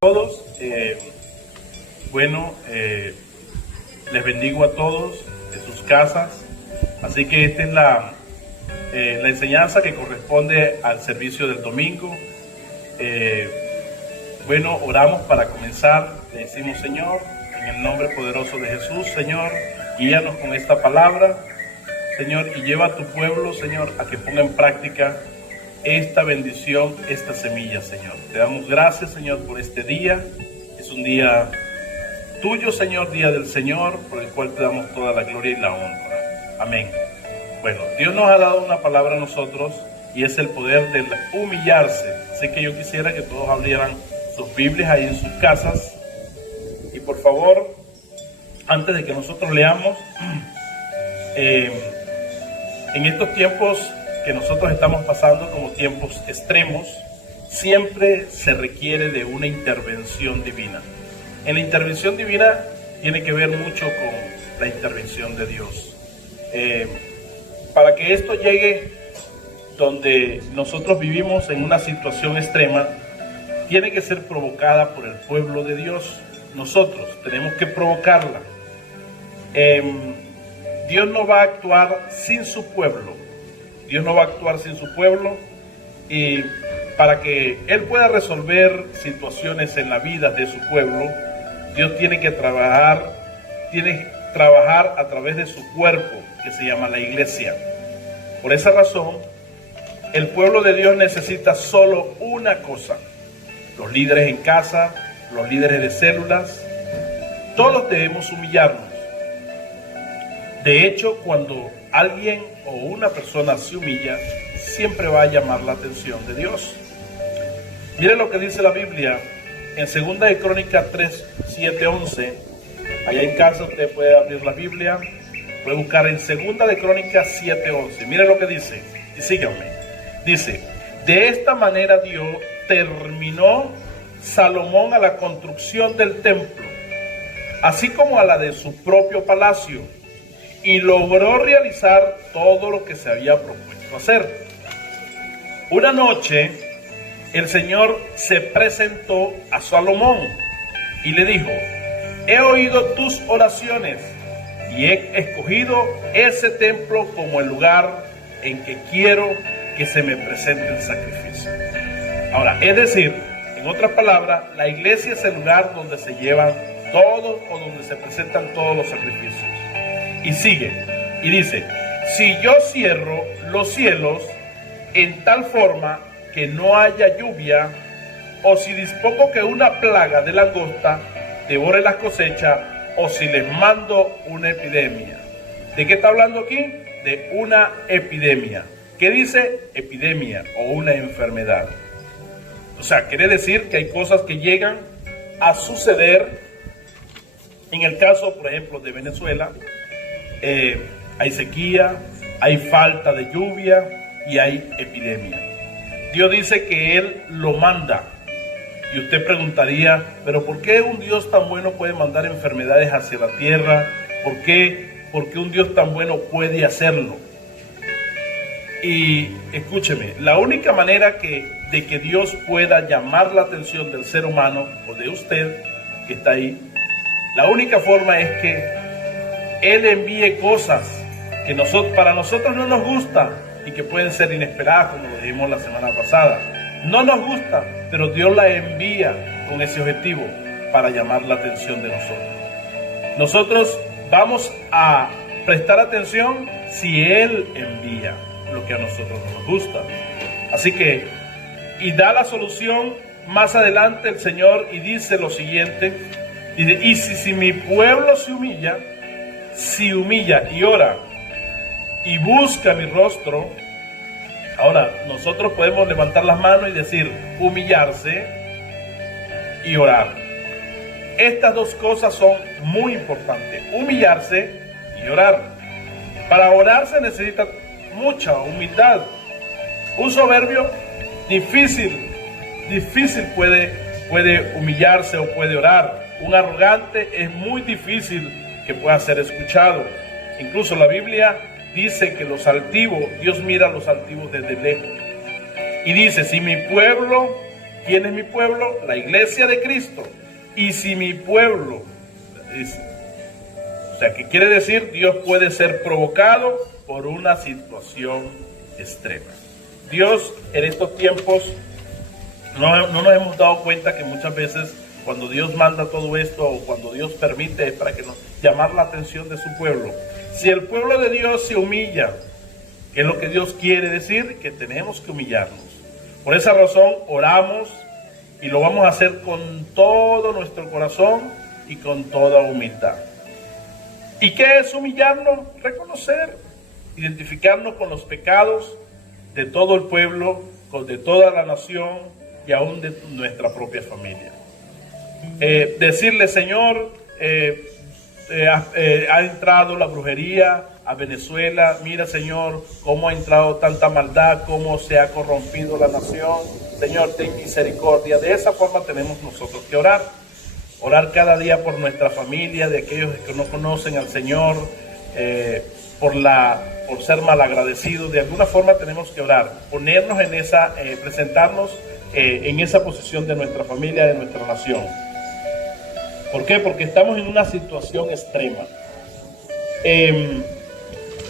Todos, les bendigo a todos de sus casas. Así que esta es la enseñanza que corresponde al servicio del domingo. Oramos para comenzar. Le decimos: Señor, en el nombre poderoso de Jesús, Señor, guíanos con esta palabra, Señor, y lleva a tu pueblo, Señor, a que ponga en práctica esta bendición, esta semilla, Señor. Te damos gracias, Señor, por este día. Es un día tuyo, Señor, día del Señor, por el cual te damos toda la gloria y la honra. Amén. Bueno, Dios nos ha dado una palabra a nosotros y es el poder del humillarse. Así que yo quisiera que todos abrieran sus Biblias ahí en sus casas. Y por favor, antes de que nosotros leamos, en estos tiempos que nosotros estamos pasando como tiempos extremos, siempre se requiere de una intervención divina. En la intervención divina tiene que ver mucho con la intervención de Dios. Para que esto llegue donde nosotros vivimos en una situación extrema, tiene que ser provocada por el pueblo de Dios. Nosotros tenemos que provocarla. Dios no va a actuar sin su pueblo. Dios no va a actuar sin su pueblo, y para que Él pueda resolver situaciones en la vida de su pueblo, Dios tiene que trabajar a través de su cuerpo, que se llama la iglesia. Por esa razón, el pueblo de Dios necesita solo una cosa: los líderes en casa, los líderes de células, todos debemos humillarnos. De hecho, cuando alguien o una persona se humilla, siempre va a llamar la atención de Dios. Miren lo que dice la Biblia en 2 de Crónicas 3, 7, 11. Allá en casa usted puede abrir la Biblia, puede buscar en 2 de Crónicas 7, 11. Miren lo que dice, y síganme. Dice: de esta manera Dios terminó Salomón a la construcción del templo, así como a la de su propio palacio, y logró realizar todo lo que se había propuesto hacer. Una noche, el Señor se presentó a Salomón y le dijo: he oído tus oraciones y he escogido ese templo como el lugar en que quiero que se me presente el sacrificio. Ahora, es decir, en otras palabras, la iglesia es el lugar donde se llevan todos o donde se presentan todos los sacrificios. Y sigue, y dice: si yo cierro los cielos en tal forma que no haya lluvia, o si dispongo que una plaga de langosta devore las cosechas, o si les mando una epidemia. ¿De qué está hablando aquí? De una epidemia. ¿Qué dice? Epidemia o una enfermedad. O sea, quiere decir que hay cosas que llegan a suceder. En el caso, por ejemplo, de Venezuela, hay sequía, hay falta de lluvia y hay epidemia. Dios dice que Él lo manda. Y usted preguntaría: ¿pero por qué un Dios tan bueno puede mandar enfermedades hacia la tierra? ¿Por qué un Dios tan bueno puede hacerlo? Y escúcheme, la única manera de que Dios pueda llamar la atención del ser humano o de usted que está ahí, la única forma es que Él envíe cosas que para nosotros no nos gusta y que pueden ser inesperadas, como lo dijimos la semana pasada. No nos gusta, pero Dios la envía con ese objetivo, para llamar la atención de nosotros. Nosotros vamos a prestar atención si Él envía lo que a nosotros no nos gusta. Así que, y da la solución más adelante el Señor, y dice lo siguiente: y si mi pueblo se humilla y ora y busca mi rostro. Ahora, nosotros podemos levantar las manos y decir: humillarse y orar. Estas dos cosas son muy importantes: humillarse y orar. Para orar se necesita mucha humildad. Un soberbio difícil puede humillarse o puede orar. Un arrogante es muy difícil que pueda ser escuchado. Incluso la Biblia dice que los altivos, Dios mira a los altivos desde lejos. Y dice: si mi pueblo ¿Quién es mi pueblo? La iglesia de Cristo. Y si mi pueblo, o sea, ¿qué quiere decir? Dios puede ser provocado por una situación extrema. Dios en estos tiempos no nos hemos dado cuenta que muchas veces cuando Dios manda todo esto o cuando Dios permite es para que nos llamar la atención de su pueblo. Si el pueblo de Dios se humilla, ¿qué es lo que Dios quiere decir? Que tenemos que humillarnos. Por esa razón oramos y lo vamos a hacer con todo nuestro corazón y con toda humildad. ¿Y qué es humillarnos? Reconocer, identificarnos con los pecados de todo el pueblo, de toda la nación y aún de nuestra propia familia. Decirle, Señor, ha entrado la brujería a Venezuela. Mira, Señor, cómo ha entrado tanta maldad, cómo se ha corrompido la nación. Señor, ten misericordia. De esa forma tenemos nosotros que orar. Orar cada día por nuestra familia, de aquellos que no conocen al Señor, por ser malagradecidos. De alguna forma tenemos que orar, ponernos en esa, presentarnos en esa posición de nuestra familia, de nuestra nación. ¿Por qué? Porque estamos en una situación extrema.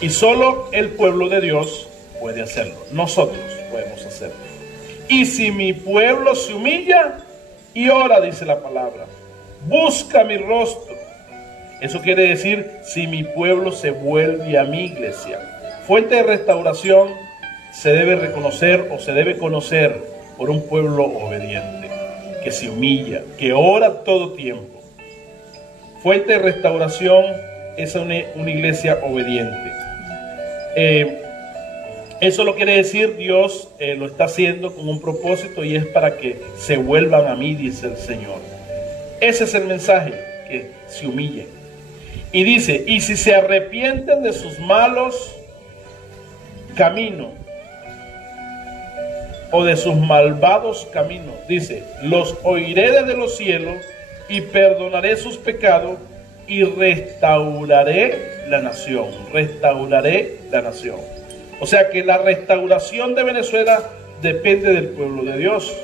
Y solo el pueblo de Dios puede hacerlo. Nosotros podemos hacerlo. Y si mi pueblo se humilla y ora, dice la palabra, busca mi rostro. Eso quiere decir, si mi pueblo se vuelve a mi iglesia. Fuente de restauración se debe reconocer o se debe conocer por un pueblo obediente, que se humilla, que ora todo tiempo. Fuente de restauración es una iglesia obediente. Eso lo quiere decir, Dios lo está haciendo con un propósito y es para que se vuelvan a mí, dice el Señor. Ese es el mensaje, que se humillen. Y dice, y si se arrepienten de sus malos caminos o de sus malvados caminos, dice, los oiré desde los cielos y perdonaré sus pecados y restauraré la nación. Restauraré la nación. O sea que la restauración de Venezuela depende del pueblo de Dios,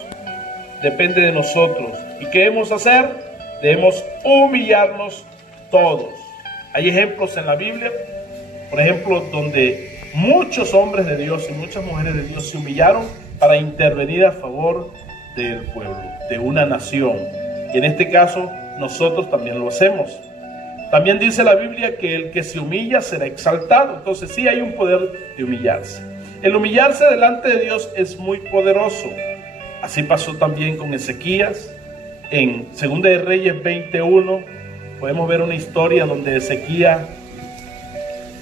depende de nosotros. ¿Y qué debemos hacer? Debemos humillarnos todos. Hay ejemplos en la Biblia, por ejemplo, donde muchos hombres de Dios y muchas mujeres de Dios se humillaron para intervenir a favor del pueblo, de una nación. Y en este caso, nosotros también lo hacemos. También dice la Biblia que el que se humilla será exaltado. Entonces sí hay un poder de humillarse. El humillarse delante de Dios es muy poderoso. Así pasó también con Ezequías. En 2 de Reyes 21 podemos ver una historia donde Ezequías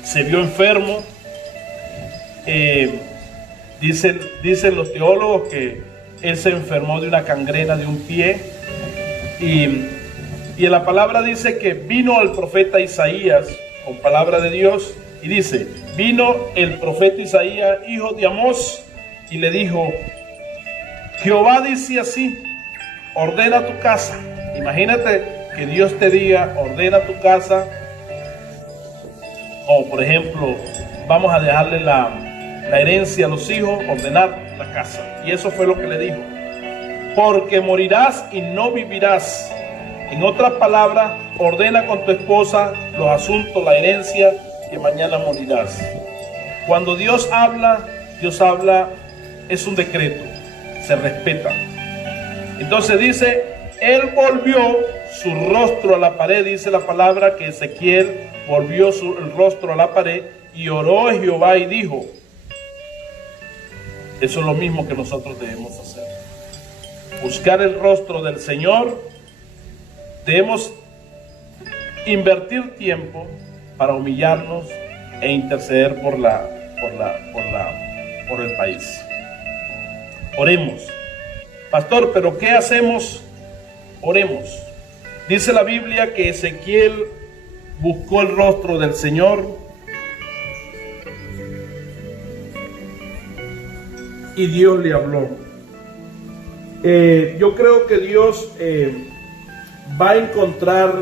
se vio enfermo. Dicen los teólogos que él se enfermó de una gangrena de un pie. Y en la palabra dice que vino al profeta Isaías con palabra de Dios y dice, vino el profeta Isaías, hijo de Amós, y le dijo, Jehová dice así, ordena tu casa. Imagínate que Dios te diga, ordena tu casa, o por ejemplo, vamos a dejarle la herencia a los hijos, ordenar la casa. Y eso fue lo que le dijo, porque morirás y no vivirás. En otras palabras, ordena con tu esposa los asuntos, la herencia, que mañana morirás. Cuando Dios habla, es un decreto, se respeta. Entonces dice, él volvió su rostro a la pared, dice la palabra que Ezequiel volvió el rostro a la pared y oró a Jehová y dijo, eso es lo mismo que nosotros debemos hacer. Buscar el rostro del Señor. Debemos invertir tiempo para humillarnos e interceder por el país. Oremos. Pastor, ¿pero qué hacemos? Oremos. Dice la Biblia que Ezequiel buscó el rostro del Señor y Dios le habló. Yo creo que Dios va a encontrar,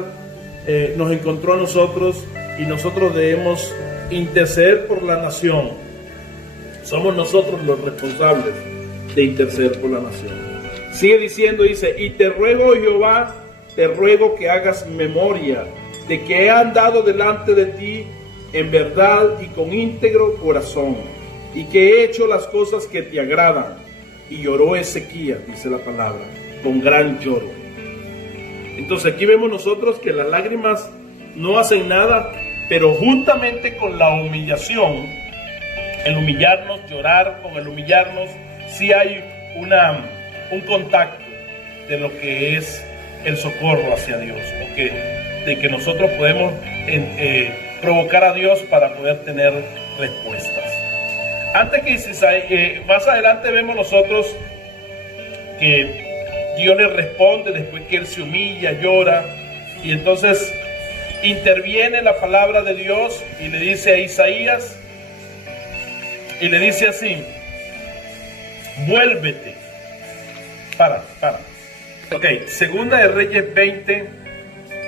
nos encontró a nosotros y nosotros debemos interceder por la nación. Somos nosotros los responsables de interceder por la nación. Sigue diciendo, dice, y te ruego, Jehová, te ruego que hagas memoria de que he andado delante de ti en verdad y con íntegro corazón, y que he hecho las cosas que te agradan. Y lloró Ezequías, dice la palabra, con gran lloro. Entonces aquí vemos nosotros que las lágrimas no hacen nada, pero juntamente con la humillación, el humillarnos, llorar con el humillarnos, sí hay un contacto de lo que es el socorro hacia Dios, de que nosotros podemos provocar a Dios para poder tener respuestas. Antes que más adelante vemos nosotros que Dios le responde después que él se humilla, llora, y entonces interviene la palabra de Dios y le dice a Isaías, y le dice así: vuélvete. Para. Ok, Segunda de Reyes 20,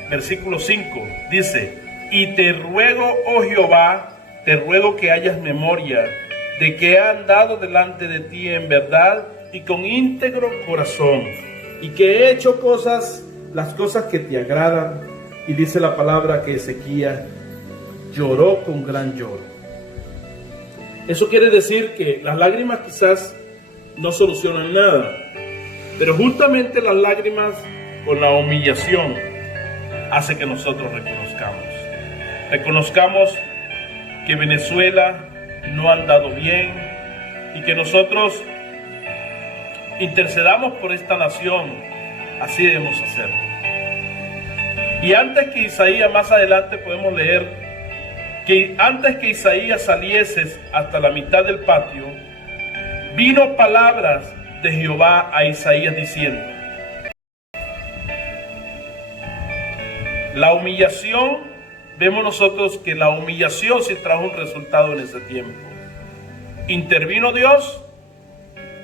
versículo 5, dice: y te ruego, oh Jehová, te ruego que hayas memoria de que he andado delante de ti en verdad y con íntegro corazón, y que he hecho las cosas que te agradan. Y dice la palabra que Ezequías lloró con gran lloro. Eso quiere decir que las lágrimas quizás no solucionan nada, pero justamente las lágrimas con la humillación hace que nosotros reconozcamos que Venezuela no ha andado bien y que nosotros intercedamos por esta nación. Así debemos hacerlo. Y antes que Isaías, más adelante podemos leer que antes que Isaías saliese hasta la mitad del patio, vino palabras de Jehová a Isaías diciendo: la humillación, vemos nosotros que la humillación sí trajo un resultado en ese tiempo. Intervino Dios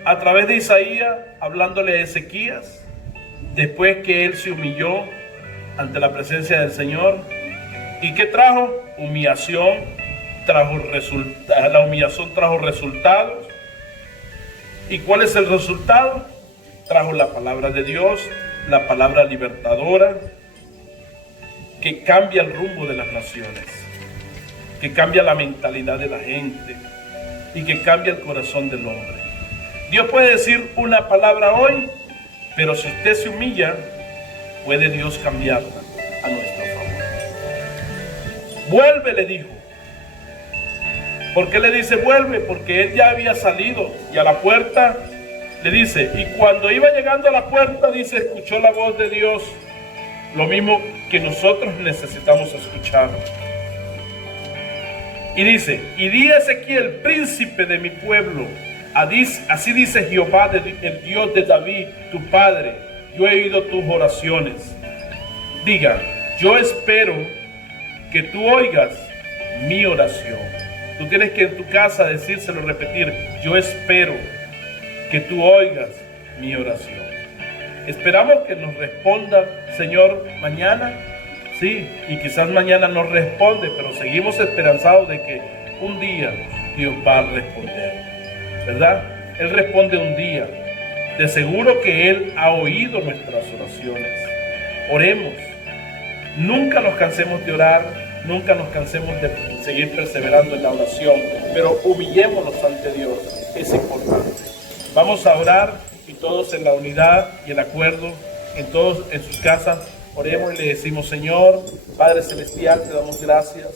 a través de Isaías, hablándole a Ezequías, después que él se humilló ante la presencia del Señor. ¿Y qué trajo? Humillación. La humillación trajo resultados. ¿Y cuál es el resultado? Trajo la palabra de Dios, la palabra libertadora, que cambia el rumbo de las naciones, que cambia la mentalidad de la gente y que cambia el corazón del hombre. Dios puede decir una palabra hoy, pero si usted se humilla, puede Dios cambiarla a nuestro favor. Vuelve, le dijo. ¿Por qué le dice vuelve? Porque él ya había salido y a la puerta le dice, y cuando iba llegando a la puerta, dice, escuchó la voz de Dios, lo mismo que nosotros necesitamos escuchar. Y dice, y di a Ezequiel, príncipe de mi pueblo, así dice Jehová, el Dios de David, tu padre, yo he oído tus oraciones. Diga, yo espero que tú oigas mi oración. Tú tienes que en tu casa decírselo, repetir, yo espero que tú oigas mi oración. Esperamos que nos responda, Señor, mañana, sí, y quizás mañana no responde, pero seguimos esperanzados de que un día Dios va a responder, ¿verdad? Él responde un día. De seguro que Él ha oído nuestras oraciones. Oremos. Nunca nos cansemos de orar, nunca nos cansemos de seguir perseverando en la oración, pero humillémonos ante Dios. Es importante. Vamos a orar y todos en la unidad y el acuerdo, todos en sus casas, oremos y le decimos: Señor, Padre Celestial, te damos gracias.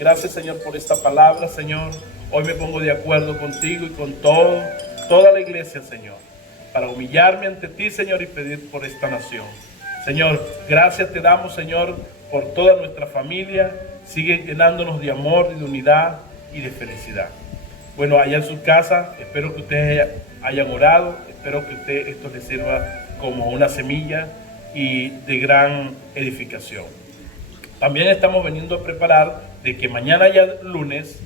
Gracias, Señor, por esta palabra, Señor. Hoy me pongo de acuerdo contigo y con toda la iglesia, Señor, para humillarme ante ti, Señor, y pedir por esta nación. Señor, gracias te damos, Señor, por toda nuestra familia. Sigue llenándonos de amor, de unidad y de felicidad. Bueno, allá en su casa, espero que ustedes hayan orado, espero que esto les sirva como una semilla y de gran edificación. También estamos veniendo a preparar de que mañana ya lunes,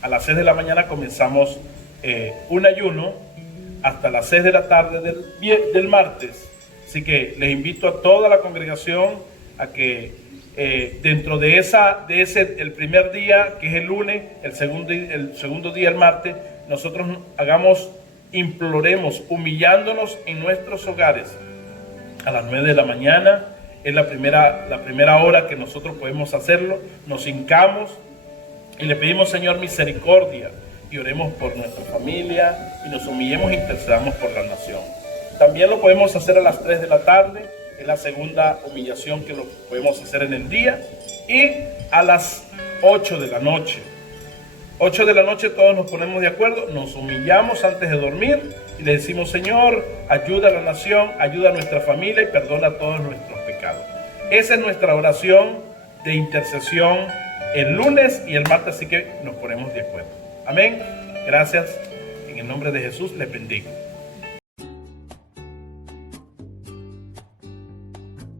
a las 6 de la mañana comenzamos un ayuno hasta las 6 de la tarde del martes. Así que les invito a toda la congregación a que dentro de el primer día, que es el lunes, el segundo día, el martes, nosotros hagamos imploremos, humillándonos en nuestros hogares. A las 9 de la mañana es la primera hora que nosotros podemos hacerlo. Nos hincamos y le pedimos, Señor, misericordia, y oremos por nuestra familia y nos humillemos e intercedamos por la nación. También lo podemos hacer a las 3 de la tarde, es la segunda humillación que lo podemos hacer en el día, y a las 8 de la noche. 8 de la noche todos nos ponemos de acuerdo, nos humillamos antes de dormir y le decimos, Señor, ayuda a la nación, ayuda a nuestra familia y perdona todos nuestros pecados. Esa es nuestra oración de intercesión el lunes y el martes, así que nos ponemos de acuerdo. Amén. Gracias. En el nombre de Jesús les bendigo.